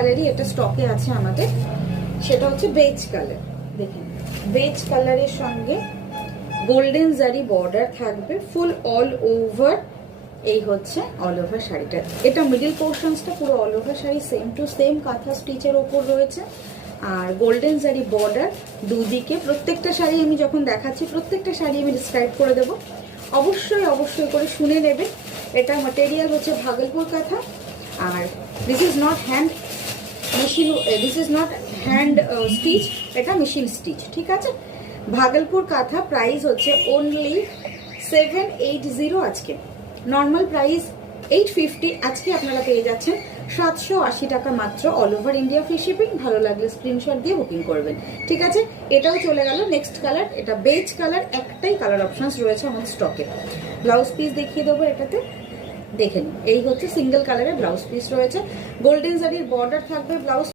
কালারই এটা স্টকে আছে আমাদের, সেটা হচ্ছে বেজ কালার। দেখেন বেজ কালারের সঙ্গে গোল্ডেন জারি বর্ডার থাকবে ফুল অল ওভার। এই হচ্ছে অল ওভার শাড়িটা। এটা মিডল পোর্শনসটা পুরো all over sari same to same কাঁথা স্টিচের ওপর রয়েছে, আর গোল্ডেন জারি বর্ডার দুদিকে। প্রত্যেকটা শাড়ি আমি যখন দেখাচ্ছি প্রত্যেকটা শাড়ি আমি ডিসক্রাইব করে দেবো, অবশ্যই অবশ্যই করে শুনে নেবে। এটা ম্যাটেরিয়াল হচ্ছে ভাগলপুর কাঁথা, আর this is not hand machine, this is not hand stitch, এটা মেশিন স্টিচ, ঠিক আছে। ভাগলপুর কাঁথা প্রাইস হচ্ছে অনলি 780 আজকে, নর্মাল প্রাইস 850, আজকে আপনারা পেয়ে যাচ্ছেন 780 টাকা মাত্র, all over India free shipping. ভালো লাগলে স্ক্রিনশট দিয়ে বুকিং করবেন, ঠিক আছে। এটাও চলে গেল। নেক্সট কালার, এটা বেজ কালার, একটাই কালার অপশনস রয়েছে আমাদের স্টকে। ব্লাউজ পিস দেখিয়ে দেবো এটাতে, দেখেন এই হচ্ছে সিঙ্গেল কালারের ব্লাউজ পিস রয়েছে, গোল্ডেন জারির বর্ডার থাকবে ব্লাউজ